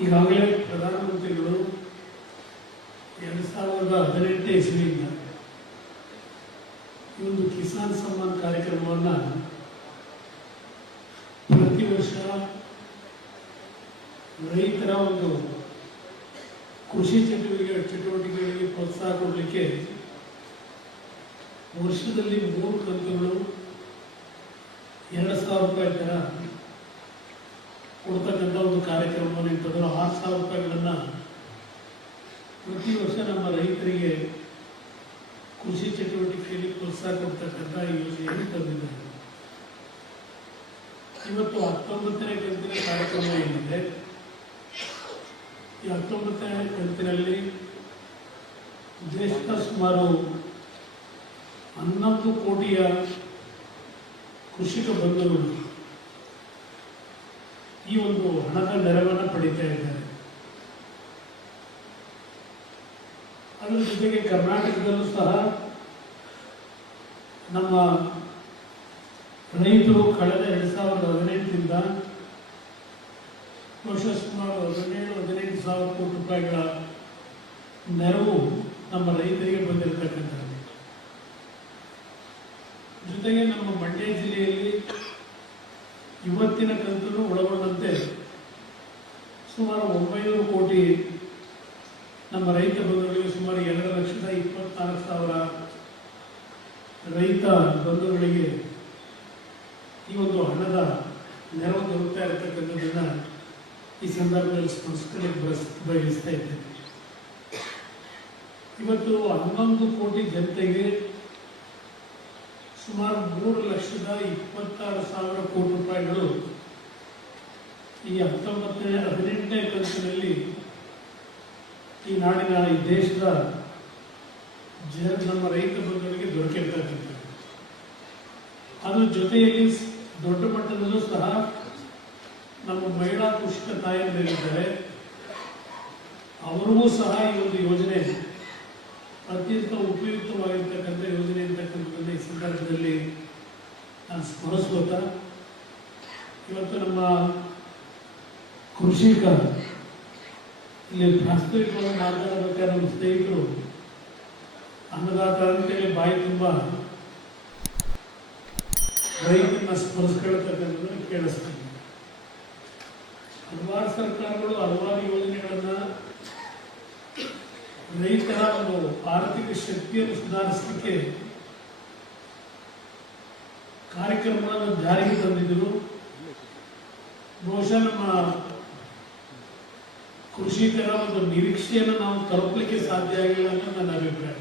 ಈಗಾಗಲೇ ಪ್ರಧಾನಮಂತ್ರಿಗಳು ಎರಡು ಸಾವಿರದ ಹದಿನೆಂಟನೇ ಇಸ್ವಿಯಿಂದ ಈ ಒಂದು ಕಿಸಾನ್ ಸಮ್ಮಾನ್ ಕಾರ್ಯಕ್ರಮವನ್ನು ಪ್ರತಿ ವರ್ಷ ರೈತರ ಒಂದು ಕೃಷಿ ಚಟುವಟಿಕೆ ಚಟುವಟಿಕೆಗಳಿಗೆ ಪ್ರೋತ್ಸಾಹ ಕೊಡಲಿಕ್ಕೆ ವರ್ಷದಲ್ಲಿ ಮೂರು ಕಂತುಗಳು ಎರಡು ಸಾವಿರ ರೂಪಾಯಿ ಥರ ಕೊಡ್ತಕ್ಕಂಥ ಒಂದು ಕಾರ್ಯಕ್ರಮವನ್ನು ಇಟ್ಟದ್ರು ಆರು ಸಾವಿರ ರೂಪಾಯಿಗಳನ್ನು ಪ್ರತಿ ವರ್ಷ ನಮ್ಮ ರೈತರಿಗೆ ಕೃಷಿ ಚಟುವಟಿಕೆಯಲ್ಲಿ ಪ್ರೋತ್ಸಾಹ ಕೊಡ್ತಕ್ಕಂಥ ಯೋಜನೆಯನ್ನು ತಂದಿದ್ದಾರೆ. ಇವತ್ತು ಹತ್ತೊಂಬತ್ತನೇ ಕಂತಿನ ಕಾರ್ಯಕ್ರಮ ಏನಿದೆ? ಈ ಹತ್ತೊಂಬತ್ತನೇ ಕಂತಿನಲ್ಲಿ ದೇಶದ ಸುಮಾರು ಹನ್ನೊಂದು ಕೋಟಿಯ ಕೃಷಿಕ ಬಂಧುಗಳು ಈ ಒಂದು ಹಣದ ನೆರವನ್ನು ಪಡೀತಾ ಇದ್ದಾರೆ. ಅದರ ಜೊತೆಗೆ ಕರ್ನಾಟಕದಲ್ಲೂ ಸಹ ನಮ್ಮ ರೈತರು ಕಳೆದ ಎರಡು ಸಾವಿರದ ಹದಿನೆಂಟರಿಂದ ವರ್ಷ ಸುಮಾರು ಹದಿನೇಳು ಹದಿನೆಂಟು ಸಾವಿರ ಕೋಟಿ ರೂಪಾಯಿಗಳ ನೆರವು ನಮ್ಮ ರೈತರಿಗೆ ಬಂದಿರತಕ್ಕಂಥದ್ದು. ಜೊತೆಗೆ ನಮ್ಮ ಮಂಡ್ಯ ಜಿಲ್ಲೆಯಲ್ಲಿ ಇವತ್ತಿನ ಕಂತನ್ನು ಒಳಗೊಂಡಂತೆ ಸುಮಾರು ಒಂಬೈನೂರು ಕೋಟಿ ನಮ್ಮ ರೈತ ಬಂಧುಗಳಿಗೆ ಸುಮಾರು ಎರಡು ಲಕ್ಷದ ಇಪ್ಪತ್ನಾಲ್ಕು ಸಾವಿರ ರೈತ ಬಂಧುಗಳಿಗೆ ಈ ಒಂದು ಹಣದ ನೆರವು ದೊರಕ್ತಾ ಇರತಕ್ಕಂಥದ್ದನ್ನ ಈ ಸಂದರ್ಭದಲ್ಲಿ ಸ್ಪಷ್ಟನೆ ಬಯಸ್ ಬಯಸ್ತಾ ಇದ್ದೇನೆ. ಇವತ್ತು ಹನ್ನೊಂದು ಕೋಟಿ ಜನತೆಗೆ ಸುಮಾರು ಮೂರು ಲಕ್ಷದ ಇಪ್ಪತ್ತಾರು ಸಾವಿರ ಕೋಟಿ ರೂಪಾಯಿಗಳು ಈ ಹತ್ತೊಂಬತ್ತನೇ, ಹದಿನೆಂಟನೇ ಕಂತಿನಲ್ಲಿ ಈ ನಾಡಿನ ಈ ದೇಶದ ಜನ, ನಮ್ಮ ರೈತ ಬಂಧುಗಳಿಗೆ ದೊರಕಿರ್ತಕ್ಕಂಥದ್ದು ಅದ್ರ ಜೊತೆಯಲ್ಲಿ ದೊಡ್ಡ ಮಟ್ಟದಲ್ಲೂ ಸಹ ನಮ್ಮ ಮಹಿಳಾ ಕೃಷಿಕ ತಾಯಂದಿರಿದ್ದಾರೆ ಅವರಿಗೂ ಸಹ ಈ ಒಂದು ಯೋಜನೆ ಅತ್ಯಂತ ಉಪಯುಕ್ತವಾಗಿರ್ತಕ್ಕಂಥ ಯೋಜನೆ ಸಂದರ್ಭದಲ್ಲಿ ನಾನು ಸ್ಮರಿಸ್ಕೋತ ಇವತ್ತು ನಮ್ಮ ಕೃಷಿಕ ಇಲ್ಲಿ ಪ್ರಾಸ್ತಾವಿಕವಾಗಿ ಮಾತನಾಡಬೇಕಾದ್ರೆ ನಮ್ಮ ಸ್ನೇಹಿತರು, ಅನ್ನದಾತ ಅಂತೇಳಿ ಬಾಯಿ ತುಂಬ ರೈತನ ಸ್ಮರಿಸ್ಕೊಳ್ತಕ್ಕಂಥದ್ದನ್ನು ಕೇಳಿಸ್ತೀನಿ. ಹಲವಾರು ಸರ್ಕಾರಗಳು ಹಲವಾರು ಯೋಜನೆಗಳನ್ನು ರೈತರ ಒಂದು ಆರ್ಥಿಕ ಶಕ್ತಿಯನ್ನು ಸುಧಾರಿಸಲಿಕ್ಕೆ ಕಾರ್ಯಕ್ರಮಗಳನ್ನು ಜಾರಿಗೆ ತಂದಿದ್ದರು. ಬಹುಶಃ ನಮ್ಮ ಕೃಷಿಕರ ಒಂದು ನಿರೀಕ್ಷೆಯನ್ನು ನಾವು ತಲುಪಲಿಕ್ಕೆ ಸಾಧ್ಯ ಆಗಿಲ್ಲ ಅಂತ ನನ್ನ ಅಭಿಪ್ರಾಯ.